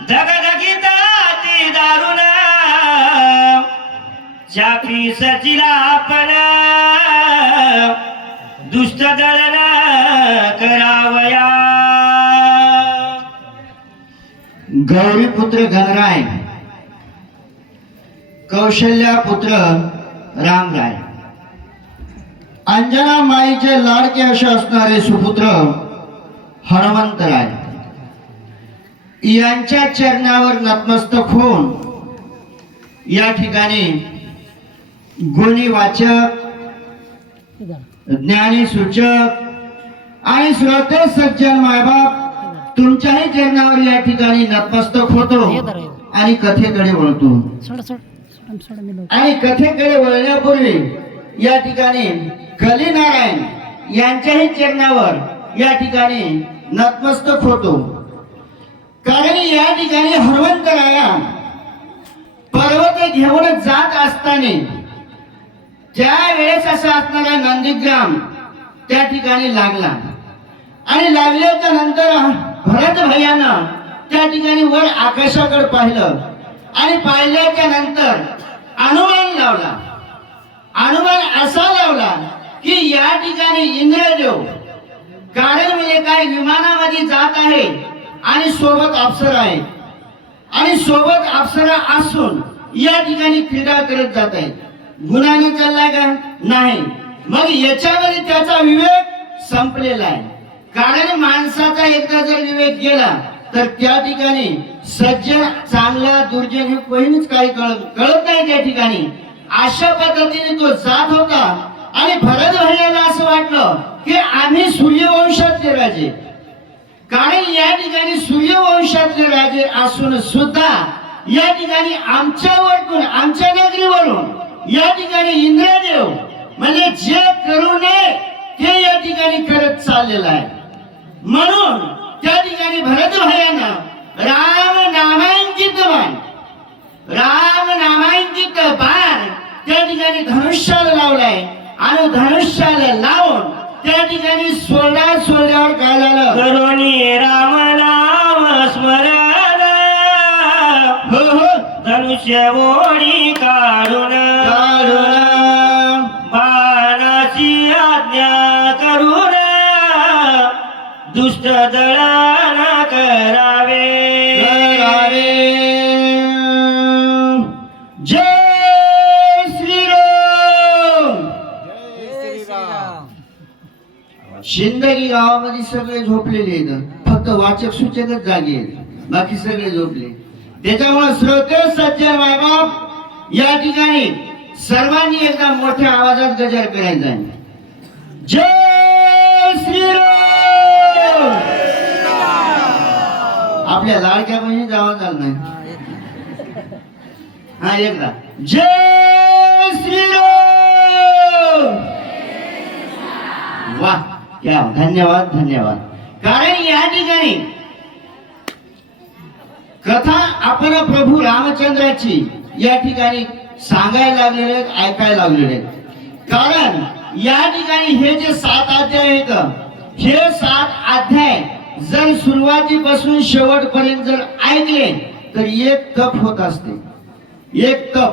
धगधगीता ती दारुण चापी सचिला आपण दुष्ट दळण करावया. गौरी पुत्र गणराय, कौशल्या पुत्र रामराय, अंजना माईचे लाडके असे असणारे सुपुत्र हनुमंतराय यांच्या चरणावर नतमस्तक होऊन या ठिकाणी गुणी वाचक, ज्ञानी सूचक आणि श्रोते सज्जन मायबाप तुमच्याही चरणावर या ठिकाणी नतमस्तक होतो आणि कथेकडे वळतो. आणि कथेकडे वळण्यापूर्वी या ठिकाणी कलीनारायण यांच्याही चरणावर या ठिकाणी नतमस्तक होतो. कारण या ठिकाणी हनुमंतराया पर्वत घेऊन जात असताना त्या वेळेस असा असणारा नंदीग्राम त्या ठिकाणी लागला आणि लागल्याच्या नंतर भरत भैयानं त्या ठिकाणी वर आकाशाकडे पाहिलं आणि पाहिल्याच्या नंतर अनुमान लावला. अनुमान असा लावला की या ठिकाणी इंद्रदेव कारण म्हणजे काय विमानामध्ये जात आहे आणि सोबत अप्सरा आहे आणि सोबत अप्सरा असून या ठिकाणी क्रीडा करत जात आहेत. गुणाने चाललाय का नाही. मग याच्यामध्ये त्याचा विवेक संपलेला आहे. कारण माणसाचा एकदा जर विवेक गेला तर त्या ठिकाणी सज्जन चांगला दुर्जन हे कोणीच काही कळत नाही. त्या ठिकाणी अशा पद्धतीने तो जात होता आणि भरत भैयाला असं वाटलं की आम्ही सूर्यवंशातले राजे, कारण या ठिकाणी सूर्यवंशातले राजे असून सुद्धा या ठिकाणी आमच्यावरून आमच्या नगरीवरून या ठिकाणी इंद्रदेव म्हणजे जे करू नये ते या ठिकाणी करत चाललेला आहे. म्हणून त्या ठिकाणी भरत भैयानं राम नामांकित बाण त्या ठिकाणी धनुष्याला लावलाय आणि धनुष्याला लावून त्या ठिकाणी सोडल्यावर काय झालं, करोनी राम नाम स्मरण हो हो धनुष्य ओढी काढून बाणाची आज्ञा करून दुष्ट दळण करावे. जय श्रीराम. शिंदगी गावामध्ये सगळे झोपलेले आहेत, फक्त वाचक सूचकच जागे आहेत, बाकी सगळे झोपले. त्याच्यामुळे श्रोते सज्जन मायबाप या ठिकाणी सर्वांनी एकदा मोठ्या आवाजात गजर करायचा आहे. जय श्रीराम. आपल्या लाडक्या बहिणीचा आवाज आला नाही. हा एकदा जय श्रीराम. वा क्या धन्यवाद धन्यवाद. कारण या ठिकाणी कथा आपण प्रभू रामचंद्राची या ठिकाणी सांगायला लागलेले आहेत, ऐकायला लागलेले आहेत. कारण या ठिकाणी हे जे 7 अध्याय आहेत, हे 7 अध्याय जर सुरुवातीपासून शेवटपर्यंत जर ऐकले तर एक तप होत असते, एक तप.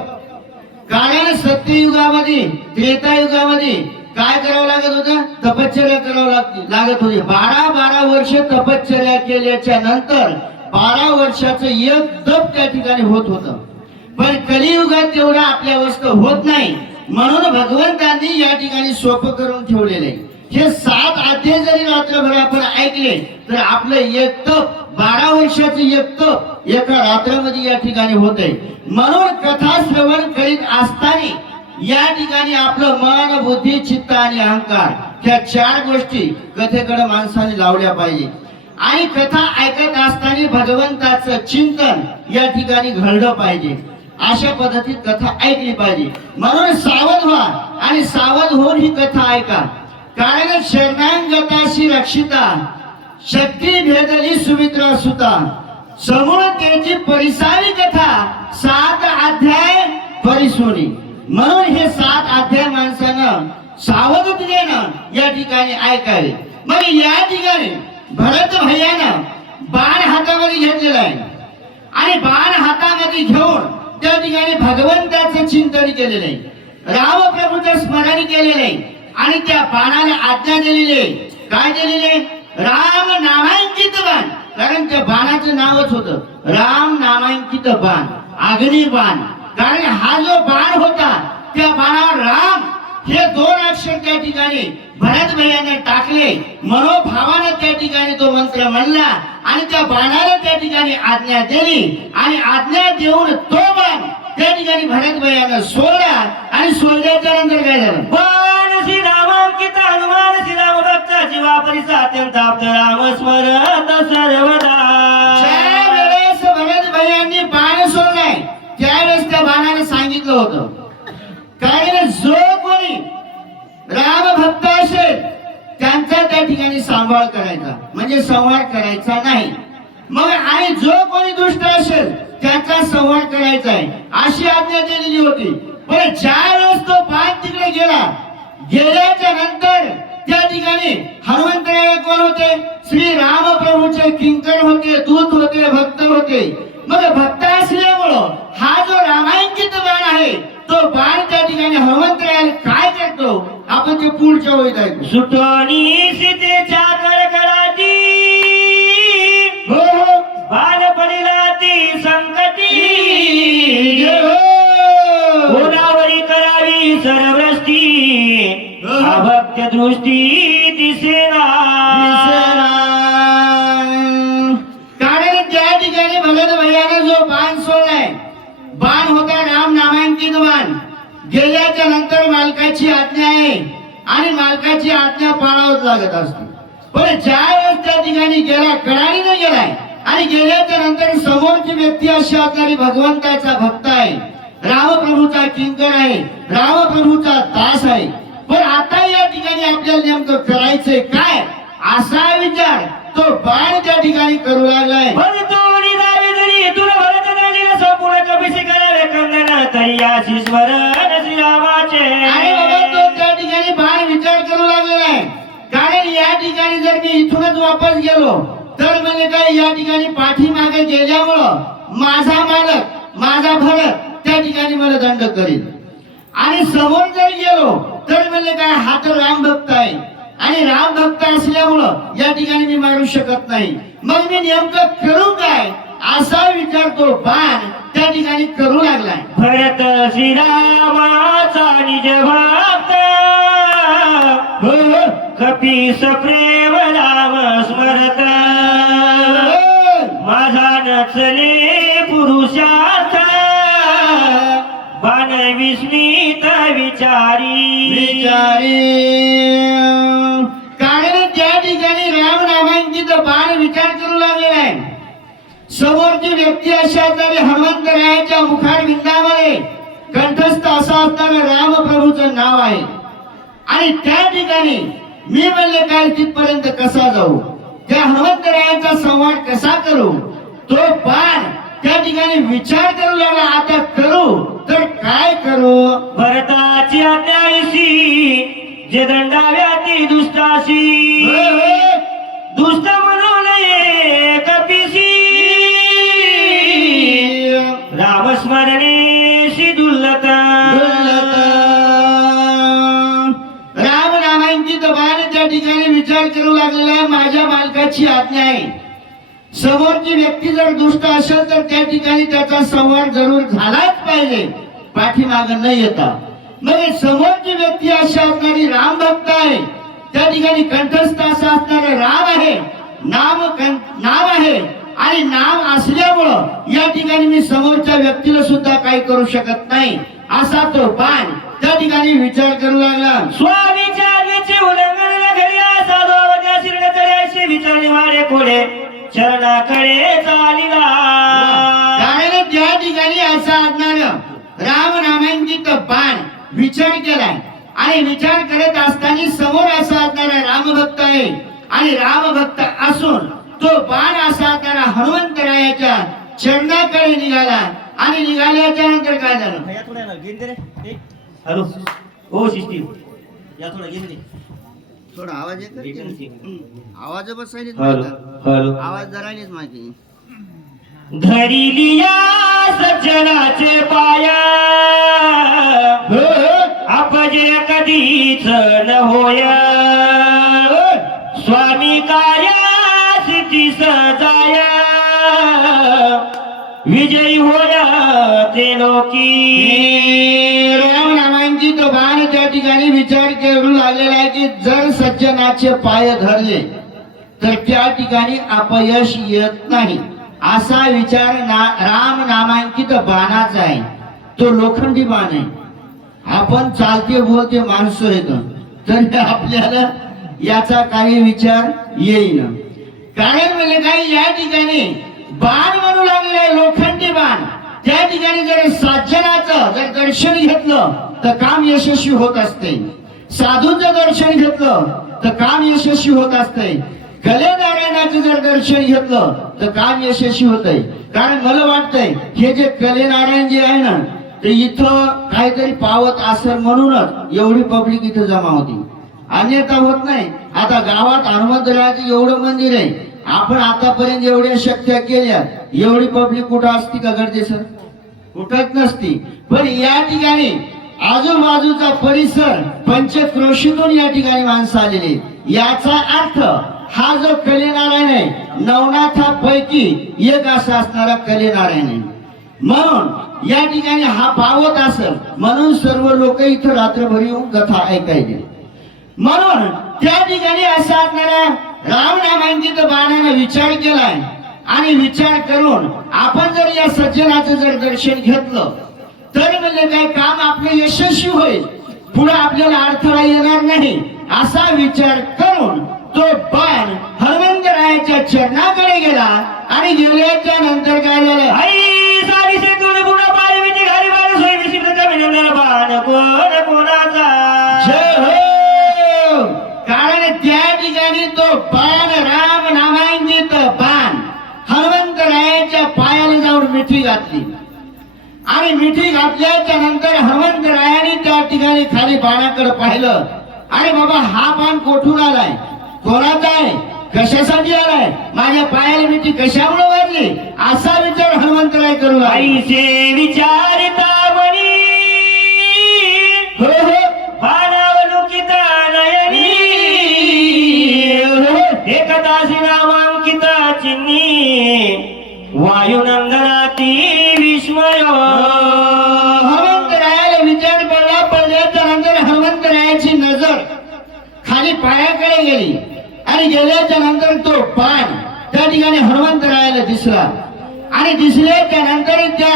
कारण सत्ययुगामध्ये त्रेतायुगामध्ये काय करावं लागत होतं, तपश्चर्या करावं लागत होती. 12 वर्ष तपश्चर्या केल्याच्या नंतर 12 वर्षाचं एक तप त्या ठिकाणी होत होतं. पण कलियुगात तेवढा आपल्या अवस्था होत नाही. म्हणून भगवंतांनी या ठिकाणी सोपं करून ठेवलेले हे 7 अध्याय जरी रात्रभर आपण ऐकले तर आपलं एक तप 12 वर्षाचं एक तप एका रात्रामध्ये या ठिकाणी होतंय. म्हणून कथा श्रवण करीत असताना या ठिकाणी आपलं मन, बुद्धी, चित्त आणि अहंकार ह्या 4 गोष्टी कथेकडे माणसाने लावल्या पाहिजे. आणि कथा ऐकत असताना भगवंताचं चिंतन या ठिकाणी घडलं पाहिजे. अशा पद्धतीत कथा ऐकली पाहिजे. म्हणून सावध व्हा आणि सावध होऊन ही कथा ऐका. कारण शरणांगताशी रक्षिता शक्ती भेदली सुमित्रा सुता समूळ त्याची परिसावी कथा 7 अध्याय परिसोनी. म्हणून हे 7 अध्याय माणसानं सावधतेनं या ठिकाणी ऐकावे. मग या ठिकाणी भरत भैयानं बाण हातामध्ये घेतलेला आहे आणि बाण हातामध्ये घेऊन त्या ठिकाणी भगवंताचं चिंतन केलेलं आहे, रामप्रभूचं स्मरण केलेलं आहे आणि त्या बाणाला आज्ञा दिलेली आहे. काय दिलेली आहे? राम नामांकित बाण. कारण त्या बाणाचं नावच होतं राम नामांकित बाण, अग्नी बाण. कारण हा जो बाण होता त्या बाणावर राम हे 2 अक्षर त्या ठिकाणी भरत भैयाने टाकले. मनोभावाने त्या ठिकाणी तो मंत्र म्हणला आणि त्या बाणाला त्या ठिकाणी आज्ञा दिली आणि आज्ञा देऊन तो बाण त्या ठिकाणी भरत भैयाने सोडला आणि सोडल्याच्या नंतर काय झालं? बाण श्रीरामांकित हनुमान श्रीराम भक्त जीवापरीचा अत्यंत आप्त राम स्मरत सर्वदा. ज्या वेळेस भरत भैयांनी बाण सोडलाय त्यावेळेस त्या बाणाला सांगितलं होतं कारण जो कोणी राम भक्त असेल त्यांचा त्या ठिकाणी सांभाळ करायचा म्हणजे संवाद करायचा नाही. मग आणि जो कोणी दुष्ट असेल त्याचा संवाद करायचा आहे अशी आज्ञा दिलेली होती. पण ज्या वेळेस तो बाण तिकडे गेल्याच्या नंतर त्या ठिकाणी हनुमंतराय कोण होते? श्री राम प्रभूचे किंकर होते, दूत होते, भक्त होते. मग भक्त असल्यामुळं हा जो रामांकित बाण आहे तो बाण त्या ठिकाणी हनुमंतराय काय करतो आपण ते पुढच्या ओळीत ऐकू. सुटोनी सीतेच्या कडकडाटी हो हो बाण पडिला ती संकटी जय हो. कोणावरी करावी सर्वृष्टी अभक्त दृष्टी दिसेना. कारण त्या ठिकाणी भरत भैयाने जो बाण सोडलाय बाण होता राम नामांकित बाण. गेल्याच्या नंतर मालकाची आज्ञा आहे आणि मालकाची आज्ञा पाळावच लागत असते. पण ज्या वेळेस त्या ठिकाणी गेला कडाडीने गेलाय आणि गेल्याच्या नंतर समोरची व्यक्ती अशी असणारी भगवंताचा भक्त आहे, रामप्रभूचा किंकर आहे, रामप्रभूचा दास आहे. पण आता या ठिकाणी आपल्याला नेमकं करायचंय काय असा विचार तो बाण त्या ठिकाणी करू लागलाय. भरतोडी जावे जरी तुला भरत झालेला संपूर्ण कपिशी करावे कंगना तरी याची स्मरण श्रीरामाचे. आणि बाबा तो त्या ठिकाणी बाण विचार करू लागलेला आहे. कारण या ठिकाणी जर मी इथूनच वापस गेलो तर म्हणजे काय या ठिकाणी पाठीमागे गेल्यामुळं माझा मालक माझा भरत त्या ठिकाणी मला दंड करेल आणि समोर जर गेलो तर म्हणजे काय हा तर राम भक्त आहे आणि राम भक्त असल्यामुळं या ठिकाणी मी मारू शकत नाही. मग मी नेमकं करू काय असा विचार तो बाण त्या ठिकाणी करू लागलाय. भरत श्रीरामाचा निज भक्त कपीस प्रेम राम स्मरत माझा नचले पुरुषार्थ बाण विस्मित विचारी. कारण त्या ठिकाणी राम नामांकित बाण विचार करू लागलेला आहे. समोरची व्यक्ती अशा असणारी हनुमंतरायाच्या मुखारविंदामध्ये कंठस्थ असा असणारं रामप्रभूचं नाव आहे आणि त्या ठिकाणी मी म्हणले काय तिथपर्यंत कसा जाऊ, त्या हनुमंतरायांचा संवाद कसा करू. तो बाण त्या ठिकाणी विचार करू लागला आता करू तर काय करू. भरताची आज्ञाशी जे दंडाव्याती दुष्टाशी दुष्ट म्हणू नये कपिशी रामस्मरणेशी दुर्लता. राम नामांकित बाण त्या ठिकाणी विचार करू लागलेला आहे. माझ्या मालकाची आज्ञा आहे. समोरची व्यक्ती जर दुष्ट असेल तर त्या ठिकाणी त्याचा संवाद जरूर झालाच पाहिजे पाठीमाग न येता. मग समोरची व्यक्ती अशी असणारी राम भक्त आहे त्या ठिकाणी कंठस्थ असा असणारा राम आहे, नाम आहे आणि नाम असल्यामुळं या ठिकाणी मी समोरच्या व्यक्तीला सुद्धा काही करू शकत नाही असा तो बाण त्या ठिकाणी विचार करू लागला. स्वामीच्या आज्ञेचे उल्लंघन घरी असा दोवद्या शिरड चढ्याशी विचारले वाडे कोडे शरणाकडे चालिला. कारण त्या ठिकाणी असा असणार राम नामांकित बाण विचार केलाय आणि विचार करत असताना समोर असा असणारा रामभक्त आहे आणि रामभक्त असून तो बाण असा असणारा हनुमंतरायाच्या चरणाकडे निघाला आणि निघाल्याच्या नंतर काय झालं. हॅलो हो सिस्टीम या थोडा गेले थोडा आवाज येतो. आवाज बसायला हॅलो हॅलो आवाज जरा माहिती धरिलिया सज्जनाचे पाया अपजय कधीच न होय स्वामी काया सिद्धी सजाया विजयी होया ते लोकी राम नामांची तो बाण त्या ठिकाणी विचार करू लागलेला आहे की जर सज्जनाचे पाय धरले तर त्या ठिकाणी अपयश येत नाही असा विचार राम नामांकित बाणाचा आहे. तो लोखंडी बाण आहे. आपण चालते बोलते माणसं येत तर आपल्याला याचा काही विचार येईल. कारण म्हणजे काही या ठिकाणी बाण म्हणू लागलेला आहे लोखंडी बाण. त्या ठिकाणी जर सज्जनाचं जर दर्शन घेतलं तर काम यशस्वी होत असते. साधूचं दर्शन घेतलं तर काम यशस्वी होत असते. कले नारायणाचं जर दर्शन घेतलं तर काम यशस्वी होत आहे. कारण मला वाटतंय हे जे कले नारायण जे आहे ना ते इथं काहीतरी पावत असेल म्हणूनच एवढी पब्लिक इथं जमा होती. अन्यथा होत नाही. आता गावात हनुमंतरायाचं एवढं मंदिर आहे. आपण आतापर्यंत एवढ्या शक्य केल्या एवढी पब्लिक कुठं असती का गर्दी सर? कुठंच नसती. पण या ठिकाणी आजूबाजूचा परिसर पंचक्रोशीतून या ठिकाणी माणसं आलेली. याचा अर्थ हा जो कलेनारायण आहे नवनाथापैकी एक असा असणारा कलेनारायण आहे. म्हणून या ठिकाणी हा पावत असेल म्हणून सर्व लोक इथं रात्रभर येऊन कथा ऐकायचे. म्हणून त्या ठिकाणी असा असणारा राम नामांकित बाणाने विचार केलाय आणि विचार करून आपण जर या सज्जनाचं जर दर्शन घेतलं तर म्हणजे काय काम आपलं यशस्वी होईल. पुढे आपल्याला अडथळा येणार नाही असा विचार करून तो बाण हनुमंतरायाच्या चरणाकडे गेला आणि गेल्याच्या नंतर काय झालं? आई सारीसे तुझे पुन्हा पाय विधी घरी बाण सोय विशिष्ट कमी बाण कोण कोणाचा जय हो. कारण त्या ठिकाणी तो बाण राम नामांकित बाण हनुमंतरायाच्या पायाला जाऊन मिठी घातली आणि मिठी घातल्याच्या नंतर हनुमंतरायाने त्या ठिकाणी खाली बाणाकडे पाहिलं. अरे बाबा हा बाण कोठून आलाय? कोणाचा आहे? कशासाठी आलाय? माझ्या पायाला मिठी कशामुळे वाजली? असा विचार हनुमंतराय करू लागले. आईचे विचारिता म्हणी हो हो बाणावलुकित नयनी एकदासी नामांकित चिन्नी वायुनंदनाती विस्मय. हनुमंतरायाला विचार पडला. पडल्याच्या नंतर हनुमंतरायाची नजर खाली पायाकडे गेली आणि गेल्याच्या नंतर तो बाण त्या ठिकाणी हनुमंतरायाला दिसला आणि दिसल्याच्या नंतर त्या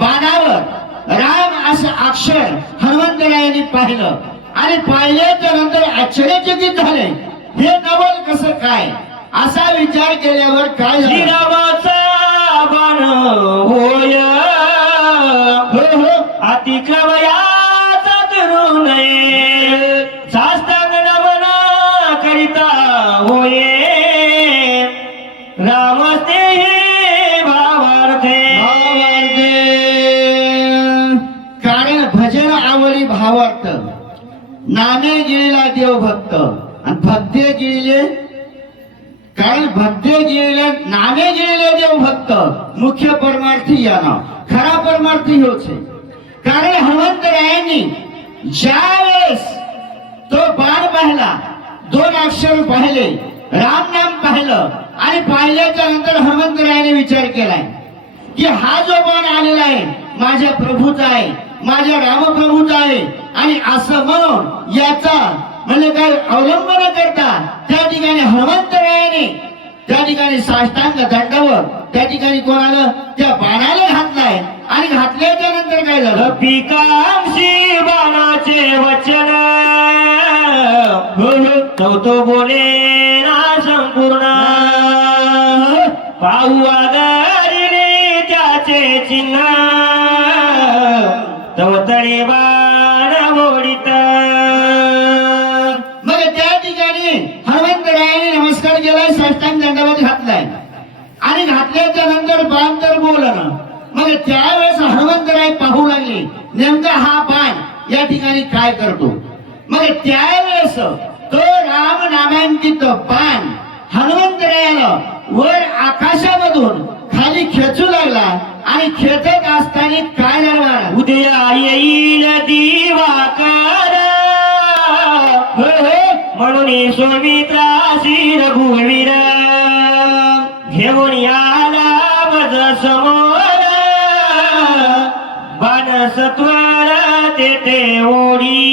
बाणावर राम असं अक्षर हनुमंतरायाने पाहिलं आणि पाहिल्याच्या नंतर आश्चर्यचकित झाले. हे नवल कसं काय? असा विचार केल्यावर काय झालं? श्रीरामाचा बाण होय हो हो अतिक्रमयाचा करू नये शास्त्रांगणवना करिता होये रामस्ते हे भावार्थे. कारण भजन आवडी भावार्थ नामे गिळला देव भक्त आणि भक्ते गिळले. कारण भक्ते गिळले नामे गिळले देव भक्त मुख्य परमार्थी या नाव खरा परमार्थी होच आहे. कारण हनुमंतरायांनी ज्या वेळेस तो बाण पाहिला दोन अक्षर पाहिले राम नाम पाहिलं आणि पाहिल्याच्या नंतर हनुमंतरायाने विचार केलाय की हा जो बाण आलेला आहे माझ्या प्रभूचा आहे माझ्या रामप्रभूचा आहे आणि असं म्हणून याचा म्हणजे काय अवलंबन करता त्या ठिकाणी हनुमंतरायाने त्या ठिकाणी साष्टांग दंडावर त्या ठिकाणी कोणाला त्या बाणाला घातलाय आणि घातल्याच्या नंतर काय झालं? पिकांशी बाणाचे वचन तो बोले ना संपूर्ण पाहू आदरिले त्याचे चिन्ह तव तरी बाण ओढीत. मग त्या ठिकाणी हनुमंतरायाने नमस्कार केलाय साष्टांग दंडावर घातलाय आणि घातल्याच्या नंतर बाण तर बोलणं. मग त्यावेळेस हनुमंतराय पाहू लागले नेमका हा बाण या ठिकाणी काय करतो. मग त्यावेळेस तो राम नामांकित बाण हनुमंतरायाला वर आकाशामधून खाली खेचू लागला आणि खेचत असताना काय झालं? उद्या येईल दिवाकर म्हणून सुमित्रासी रघुवीर घेऊन आला वज समोर बाण सत्वर तेथे ओढी.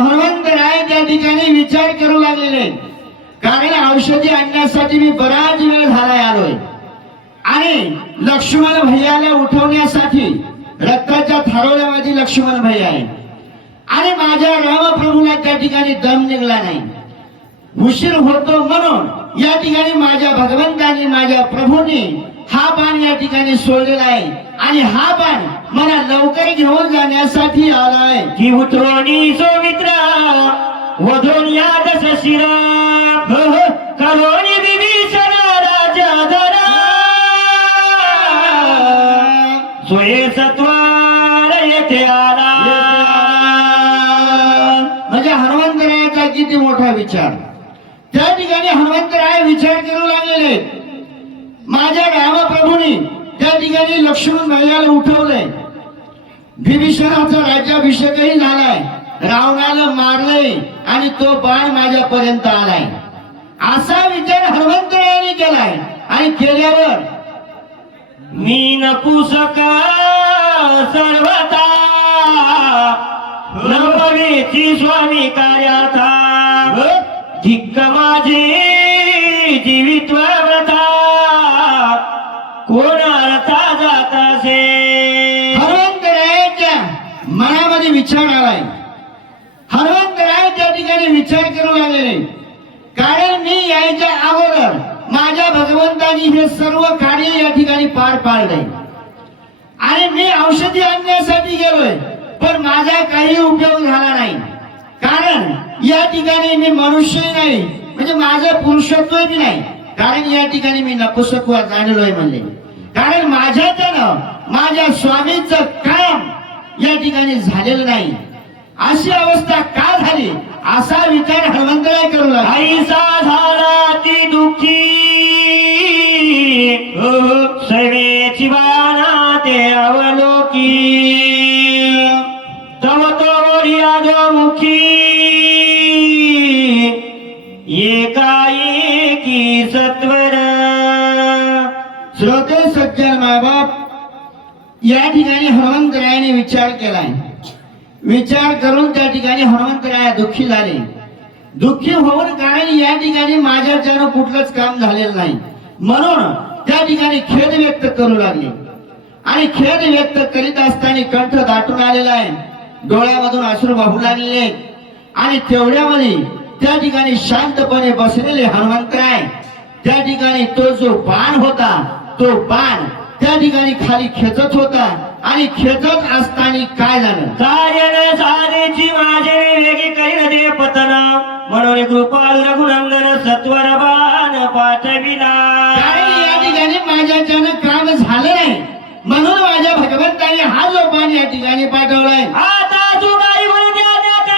हनुमंतराय त्या ठिकाणी विचार करू लागलेले, कारण औषधी आणण्यासाठी मी बराच वेळ झालाय आलोय आणि लक्ष्मण भैयाला उठवण्यासाठी रक्ताच्या थारोळ्यामध्ये लक्ष्मण भैया आहे आणि माझ्या रामप्रभूला त्या ठिकाणी दम निघला नाही. उशीर होतो म्हणून या ठिकाणी माझ्या भगवंतानी माझ्या प्रभूंनी हा बाण या ठिकाणी सोडलेला आहे आणि हा बाण मला लवकर घेऊन जाण्यासाठी आलाय. की उतरोनी सुमित्रा वधून या दश शिरा करोनी विभीषण राजा धरा सोये सत्वार येथे आला. म्हणजे हनुमंतरायाचा किती मोठा विचार. त्या ठिकाणी हनुमंतराय विचार करू लागलेले, माझ्या रामप्रभूंनी त्या ठिकाणी लक्ष्मण भैयाला उठवलंय, विभीषणाचा राज्याभिषेकही झालाय, रावणाला मारलंय आणि तो बाण माझ्यापर्यंत आलाय, असा विचार हनुमंतरायाने केलाय. आणि केल्यावर मी नपुसक सर्वता नववेची स्वामी कार्याथा धिक्क माझे जीवित्व व्रता कोण अर्था जातासे. हनुमंतरायाच्या मनामध्ये विचार आलाय. हनुमंतराय त्या ठिकाणी विचार करू लागले, कारण मी यायच्या अगोदर माझ्या भगवंतानी हे सर्व कार्य या ठिकाणी पार पाडले आणि मी औषधी आणण्यासाठी गेलोय, पण माझा काही उपयोग झाला नाही. कारण या ठिकाणी मी मनुष्य नाही, म्हणजे माझं पुरुषत्व बी नाही, कारण या ठिकाणी मी नपुसक जाणलोय म्हणले. कारण माझ्याच्यानं माझ्या स्वामींचं काम या ठिकाणी झालेलं नाही. अशी अवस्था का झाली असा विचार हनुमंतराय करू लागला. आईसा झाला ती दुःखी सैवेची बाणा ते अवलोकी तव तो मुखी एकाएकी सत्वर. श्रोते सज्जन मायबाप, या ठिकाणी हनुमंतरायाने विचार केलाय. विचार करून त्या ठिकाणी हनुमंतराया दुःखी झाले. दुःखी होऊन कारण या ठिकाणी माझ्याच्यानं कुठलंच काम झालेलं नाही म्हणून त्या ठिकाणी खेद व्यक्त करू लागले. आणि खेद व्यक्त करीत असताना कंठ दाटून आलेला आहे, डोळ्यामधून अश्रू वाहू लागलेले आणि तेवढ्यामध्ये त्या ठिकाणी शांतपणे बसलेले हनुमंतराय त्या ठिकाणी तो जो बाण होता तो बाण त्या ठिकाणी खाली खेचत होता आणि खेचत असताना काय झालं? काय साधेची माझे वेगे करीन दे पतना म्हणून कृपाल रघुनंदन सत्वर बाण पाठविला. कारण या ठिकाणी माझ्याच्यानं काम झालं नाही म्हणून माझ्या भगवंताने हा जो बाण या ठिकाणी पाठवलाय. आता तू काही म्हणून त्या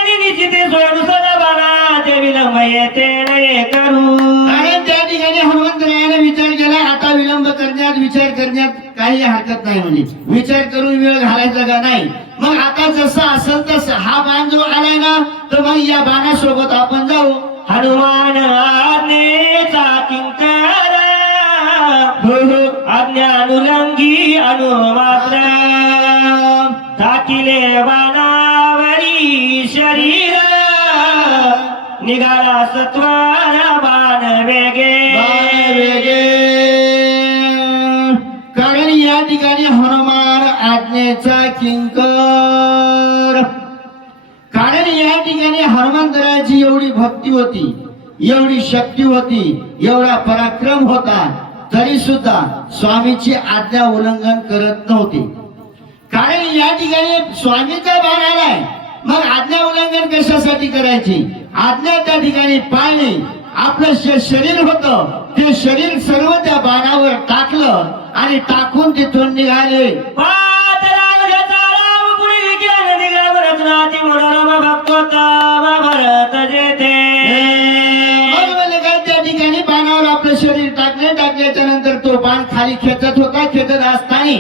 निश्चिते सोडून बाणा ते विलंब येते नाही करू. कारण त्या ठिकाणी हनुमंतरायाने विचार केला, आता विलंब करण्यात विचार करण्यात काही हरकत नाही, म्हणजे विचार करून वेळ घालायचा का नाही. मग आता जसं असेल तसं हा बाण जो आलाय ना तर मग या बाणासोबत आपण जाऊ. हनुमान आज्ञेचा किंकर आज्ञानुलंगी अनुमात्र टाकिले बाणावरी शरीर निघाला सत्वार बाण वेगे. कारण या ठिकाणी हनुमान आज्ञेचा किंकर, कारण या ठिकाणी हनुमंतरायाची एवढी भक्ती होती, एवढी शक्ती होती, एवढा पराक्रम होता, तरी सुद्धा स्वामीची आज्ञा उल्लंघन करत नव्हते. कारण या ठिकाणी स्वामीचा बाण आलाय, मग आज्ञा उल्लंघन कशासाठी करायची? आज्ञा त्या ठिकाणी पाळली. आपलं शरीर होतं ते शरीर सर्व त्या बाणावर टाकलं आणि टाकून तिथून निघाले. त्या ठिकाणी बाणावर आपलं शरीर टाकले. टाकल्याच्या नंतर तो बाण खाली खेचत असताना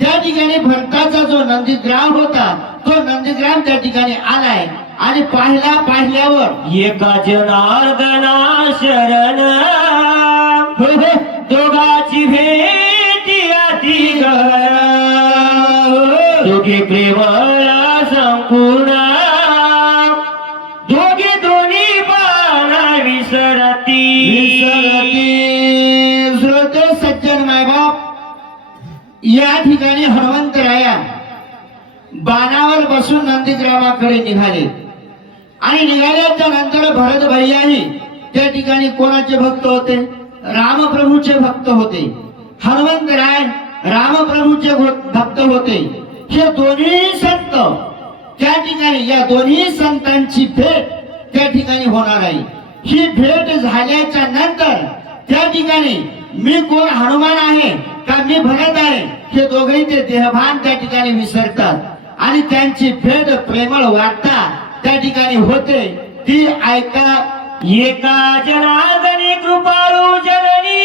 त्या ठिकाणी भरताचा जो नंदीग्राम होता तो नंदीग्राम त्या ठिकाणी आलाय आणि पाहिल्यावर एका जनार्दना शरण हो हो दोघाची भेटी अति गहन दोघे प्रेमळा संपूर्ण दोघे दोन्ही बाणा विसरती श्रोते सज्जन मायबाप या ठिकाणी हनुमंतराया बाणावर बसून नंदीग्रामाकडे निघाले आणि निघाल्याच्या नंतर भरत भैयाही त्या ठिकाणी कोणाचे भक्त होते? रामप्रभूचे भक्त होते. हनुमंतराय रामप्रभूचे भक्त होते. हे दोन्ही संत त्या ठिकाणी या दोन्ही संतांची भेट त्या ठिकाणी होणार आहे. ही भेट झाल्याच्या नंतर त्या ठिकाणी मी कोण हनुमान आहे का मी भरत आहे हे दोघेही देहभान त्या ठिकाणी विसरतात आणि त्यांची भेट प्रेमळ वार्ता त्या ठिकाणी होते. ती ऐका. एका जनार्दनी कृपाळू जननी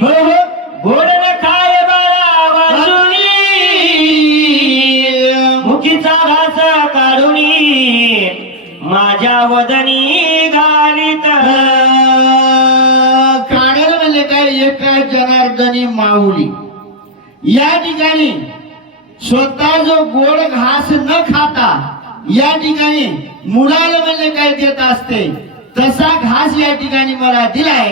हो हो गोडन खाय बाळा वासुनी मुखीचा घास काढुनी माझ्या वदनी घालीत काढायला म्हणजे काय? एका जनार्दनी माऊली या ठिकाणी स्वतः जो गोड घास न खाता या ठिकाणी मुलाला म्हणजे काय देत असते तसा घास या ठिकाणी मला दिलाय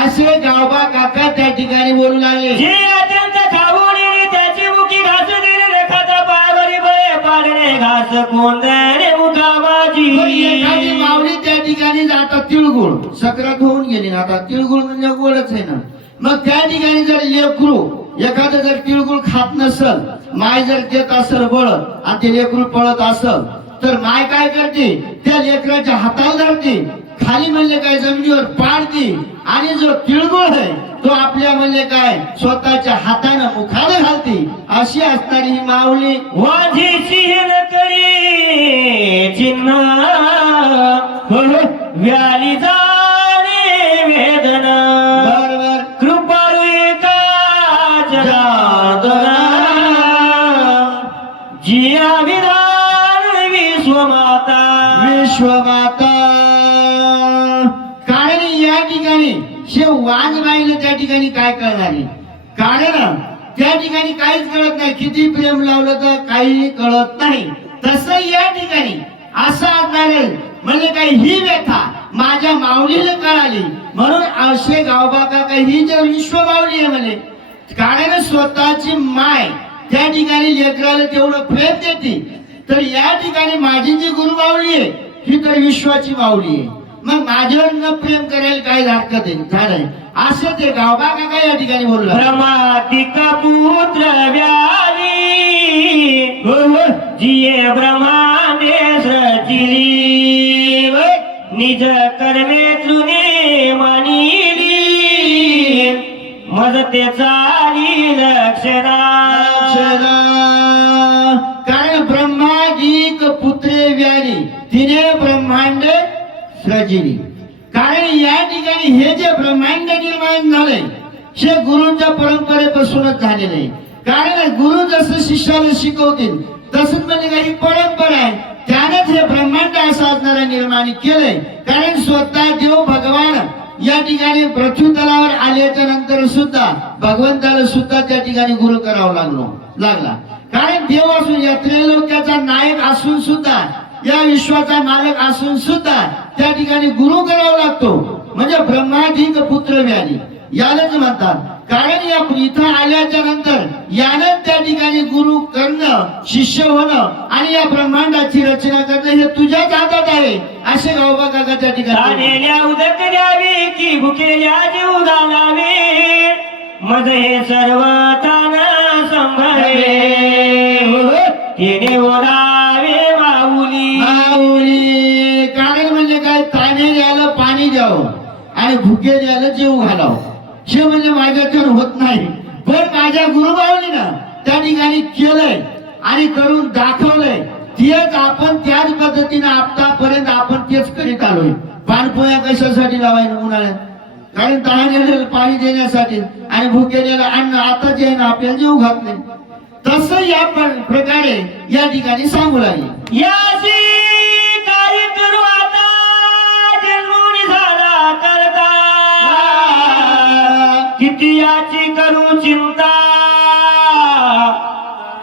असे गावबा काका त्या ठिकाणी बोलू लागले. जे अत्यंत खाऊन त्याची मुखी घास दिले रेखाचा पायवरी बळे पाडणे घास कोंदणे मुखाबाजी. एखादी माऊली त्या ठिकाणी जातात तिळगुळ सक्रात होऊन गेली ना. आता तिळगुळ म्हणजे गोडच आहे ना. मग त्या ठिकाणी जर लेकरू एखादं जर तिळगुळ खात नसल माय जर देत असल बळ आणि ते लेकरू पळत असल तर माय काय करते? त्या लेकराच्या हाताला धरते खाली म्हणजे काय जमिनीवर पाडते आणि जो तिळगुळ आहे तो आपल्या म्हणजे काय स्वतःच्या हाताने मुखाला घालते. अशी असणारी ही माऊली वाजी सिंह करी चिन्ह हो हो व्याली जाणे वेदना बरोबर कृपाळू एका जनार्दना जिया विधान विश्वमाता विश्वमाता. कारण या ठिकाणी शिव वाजबाईला त्या ठिकाणी काय कळणार आहे? कारण त्या ठिकाणी काहीच कळत नाही. किती प्रेम लावलं तर काही कळत नाही. तसं या ठिकाणी असं असणार म्हणजे काही ही व्यथा माझ्या माऊलीला कळाली म्हणून असे गावबा काका ही जर विश्व माऊली आहे म्हणे. कारण स्वतःची माय त्या ठिकाणी लेकराला तेवढं प्रेम देते तर या ठिकाणी माझी जी गुरु माऊली आहे ही तर विश्वाची माऊली आहे. मग माझ्यावर न प्रेम करायला काय हरकत आहे? झालंय असं ते गावबा काका या ठिकाणी बोलला. ब्रह्मादिक पुत्र व्याली जिये ब्रह्मांडे सृजिली निज कर्मे तृणे मानिली मदते चाली लक्षणा. कारण ब्रह्मादिक पुत्रे व्याली तिने ब्रह्मांड सृजिली. कारण या ठिकाणी हे जे ब्रह्मांड निर्माण झाले हे गुरुच्या परंपरेपासूनच झालेले आहे. कारण गुरु जसं शिष्याला शिकवतील तसंच म्हणजे काही परंपरा आहे त्यानेच हे ब्रह्मांड असं असणारं निर्माण केलंय. कारण स्वतः देव भगवान या ठिकाणी पृथ्वी तलावर आल्याच्या नंतर सुद्धा भगवंताला सुद्धा त्या ठिकाणी गुरु करावा लागला. कारण देव असून या त्रैलोक्याचा नायक असून सुद्धा या विश्वाचा मालक असून सुद्धा त्या ठिकाणी गुरु करावा लागतो. म्हणजे ब्रह्मादिक पुत्र व्याली यालाच म्हणतात. कारण या इथं आल्याच्या नंतर यानं त्या ठिकाणी गुरु करणं शिष्य होणं आणि या ब्रह्मांडाची रचना करणं हे तुझ्याच हातात आहे असे गावबा काका त्या ठिकाणी. उदक द्यावी की भुकेल्या जीव घालावे मज हे सर्व तान संभाळे तिने ओढावे माऊली. कारण म्हणजे काय? ताने द्यायला पाणी द्यावं आणि भुके द्यायला जीव घालावं हे म्हणजे माझ्याकडून होत नाही. पण माझ्या गुरुबाऊलीनं त्या ठिकाणी केलंय आणि करून दाखवलंय. तेच आपण त्याच पद्धतीने आतापर्यंत आपण तेच करीत आलोय. पाणपोया कशासाठी लावायला उन्हाळ्यात? कारण तहानेला पाणी देण्यासाठी आणि भुकेलेला अन्न आता जे आहे ना आपल्याला जीव घातले. तसं या प्रकारे या ठिकाणी सांगू लागले. याची काही करू आता जन्मोनी झाला करता, किती याची करू चिंता,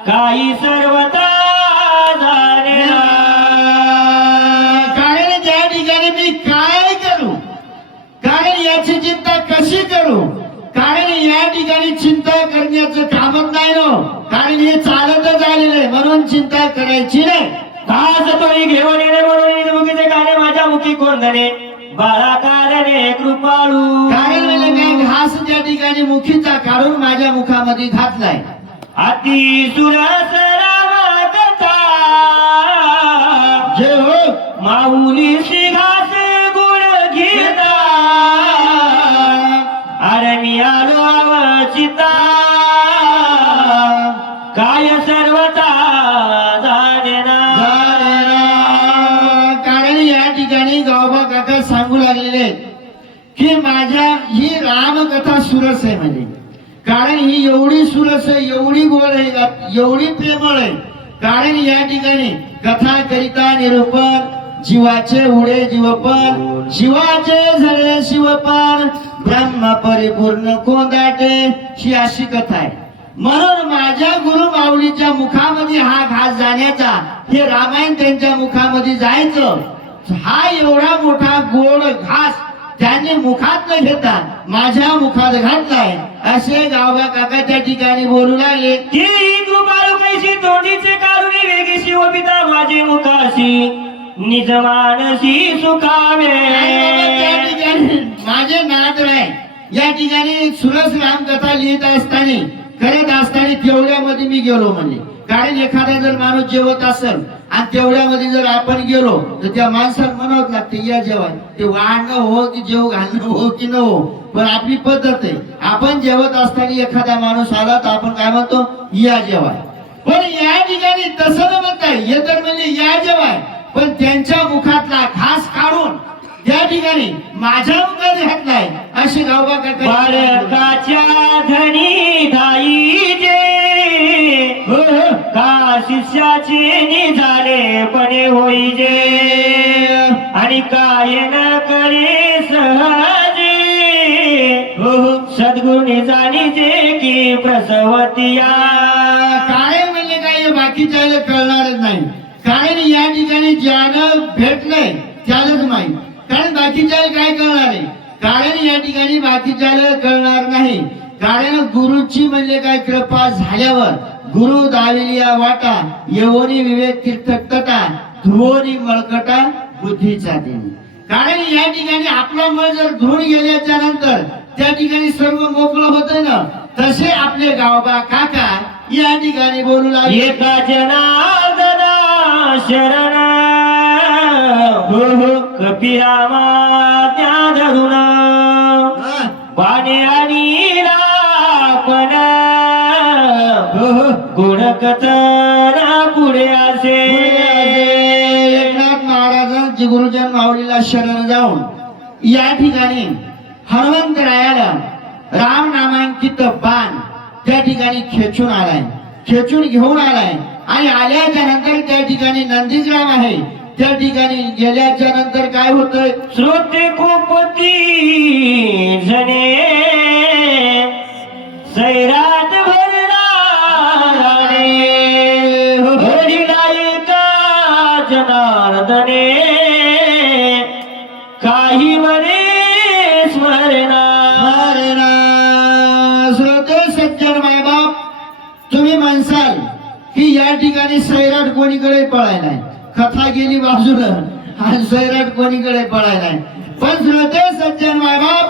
काही सर्वता झालेला. कारण त्या ठिकाणी मी काय करू, कारण याची चिंता कशी करू, कारण या ठिकाणी चिंता करण्याचं कामच नाही ना, कारण हे चालतच आलेलं आहे म्हणून चिंता करायची नाही. घास तोही घेऊन येणे म्हणून मुखीचे गाणे माझ्या मुखी कोंदणे, बाळा कारणे कृपाळू. कारण म्हणजे काय, घास त्या ठिकाणी मुखीचा काढून माझ्या मुखामध्ये घातलाय. अति सुरस राम कथा, जे हो माऊली घास गुण घेता, अरे मी आलो अवचिता, काय सर्वता जाणेना. कारण या ठिकाणी गावबा काका सांगू लागलेले की माझ्या ही रामकथा सुरस आहे म्हणजे, कारण ही एवढी सुरस आहे, एवढी गोड आहे, एवढी प्रेमळ आहे. कारण या ठिकाणी कथा करिता निरूपण, जीवाचे उडे जीवपण, शिवाचे झळे शिवपण, ब्रह्म परिपूर्ण कोंदाटे, ही अशी कथा आहे. म्हणून माझ्या गुरु माऊलीच्या मुखामध्ये हा घास जाण्याचा, हे रामायण त्यांच्या मुखामध्ये जायचं, हा एवढा मोठा गोड घास त्यांनी मुखात न घेता माझ्या मुखात घातलाय, असे गावबा काका त्या ठिकाणी बोलू लागले. की कृपाळू कैशी तोंडीचे काढून वेगी शिवपिता माझे मुखाशी, निज मानसी सुखावे. त्या ठिकाणी माझे नाद आहे. या ठिकाणी सुरस रामकथा लिहित असताना, करत असताना तेवढ्यामध्ये मी गेलो म्हणजे, कारण एखादा जर माणूस जेवत असेल आणि तेवढ्यामध्ये जर आपण गेलो तर त्या माणसाला म्हणावं लागते या जेवाय, ते वाढणं हो की जेव घालणं हो की न हो, पण आपली पद्धत आहे. आपण जेवत असताना एखादा माणूस आला तर आपण काय म्हणतो, या जेवाय. पण या ठिकाणी तसं न म्हणता, हे तर म्हणजे या जेवाय, पण त्यांच्या मुखातला घास काढून त्या ठिकाणी माझ्या मुखात घातलाय, अशी गावबा काका. बाळकाच्या धनी धाईजे, का शिष्याचे निझाले पणे होईजे, आणि काय न करे सहजे, सद्गुणी जाणीजे की प्रसवतिया. काय म्हणजे काय बाकीच्या कळणारच नाही. कारण या ठिकाणी ज्यानं भेटलंय त्यालाच माहित, कारण बाकीच्या काय कळणार आहे. कारण या ठिकाणी बाकीच्या कळणार नाही. कारण गुरुची म्हणजे काय कृपा झाल्यावर, गुरु दाविलिया वाटा, येवोनी विवेक तीर्थकटा, ध्रुवोनी मळकटा बुद्धीचा देणी. कारण या ठिकाणी आपला मळ जर धुवून गेल्याच्या नंतर त्या ठिकाणी सर्व मोकळं होतंय ना, तसे आपले गावबा काका या ठिकाणी बोलू लागले. एका जनार्दना शरण, कपिरामा त्या धरून, पाणी आणि लापण, गुणकथन पुढे असे. एकनाथ महाराजांची गुरुजन माऊलीला शरण जाऊन या ठिकाणी हनुमंतरायाला राम नामांकित बाण त्या ठिकाणी खेचून आलाय, खेचून घेऊन आलाय. आणि आल्याच्या नंतर त्या ठिकाणी नंदीग्राम आहे, त्या ठिकाणी गेल्याच्या नंतर काय होतंय, श्रोते खूपती जने सैराट भरला जनार्दने, काही म्हणे स्मरणा. श्रोते सज्जन मायबाप, तुम्ही म्हणसाल की या ठिकाणी सैराट कोणीकडे पळायलाय, कथा गेली बाजूला आणि सैराट कोणीकडे पळायलाय. पण श्रोते सज्जन मायबाप,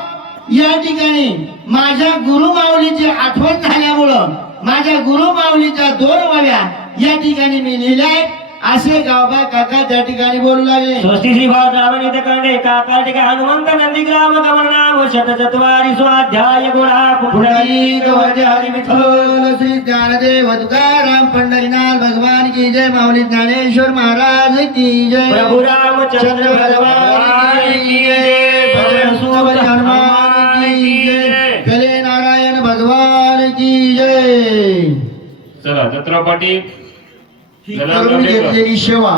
या ठिकाणी माझ्या गुरु माऊलीची आठवण झाल्यामुळं माझ्या गुरु माऊलीच्या 2 वळ्या या ठिकाणी मी लिहिल्याय, असे गावबा काका त्या ठिकाणी बोलू लागले. स्वस्ती श्री भावने कंडे काका टिका हनुमंत नंदीग्राम गमन नाम शतचत्वारी स्वाध्याय गुणा पुढारी गवजे हरी विठ्ठल श्री ज्ञानदेव तुकाराम पंढरीनाथ भगवान की जय. माऊली ज्ञानेश्वर महाराज की जय. प्रभु रामचंद्र भगवान की जय. हनुमान भगवान की जय. चला जत्रा पाटील ही करून घेतलेली सेवा